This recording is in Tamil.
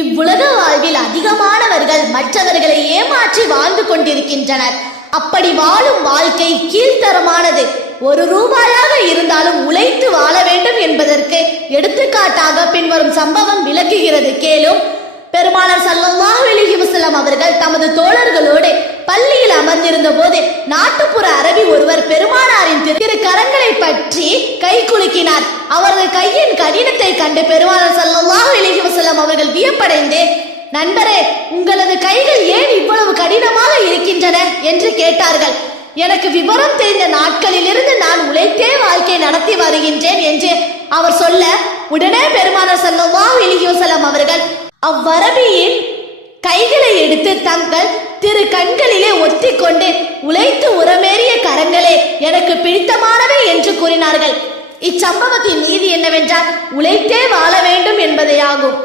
இவ்வுலக வாழ்வில் அதிகமானவர்கள் மற்றவர்களை ஏமாற்றி வாழ்ந்து கொண்டிருக்கின்றனர். அப்படி வாழும் வாழ்க்கை கீழ்த்தரமானது. ₹1 இருந்தாலும் உழைத்து வாழ வேண்டும் என்பதற்கு எடுத்துக்காட்டாக பின்வரும் சம்பவம் விளக்குகிறது, கேளும். பெருமானார் ஸல்லல்லாஹு அலைஹி வஸல்லம் அவர்கள் தமது தோழர்களோடு பள்ளியில் அமர்ந்திருந்த போது நாட்டுப்புற அரபி ஒருவர் பெருமானாரின் திரு கரங்களை பற்றி கை குலுக்கினார். அவரது கையின் கடினத்தை கண்டு பெருமானார் ஸல்லல்லாஹு அலைஹி வஸல்லம் அவர்கள் வியப்படைந்து, நண்பரே, உங்களது கைகள் ஏன் இவ்வளவு கடினமாக இருக்கின்றன என்று கேட்டார்கள். எனக்கு விவரம் தெரிந்த நாட்களிலிருந்து நான் உழைத்தே வாழ்க்கை நடத்தி வருகின்றேன் என்று அவர் சொல்ல, உடனே பெருமானார் ஸல்லல்லாஹு அலைஹி வஸல்லம் அவர்கள் அவ்வரபியின் கைகளை எடுத்து தங்கள் திரு கண்களிலே ஒத்திக்கொண்டு, உழைத்து உரமேறிய கரங்களே எனக்கு பிடித்தமானவை என்று கூறினார்கள். இச்சம்பவத்தின் நீதி என்னவென்றால் உழைத்தே வாழ வேண்டும் என்பதே ஆகும்.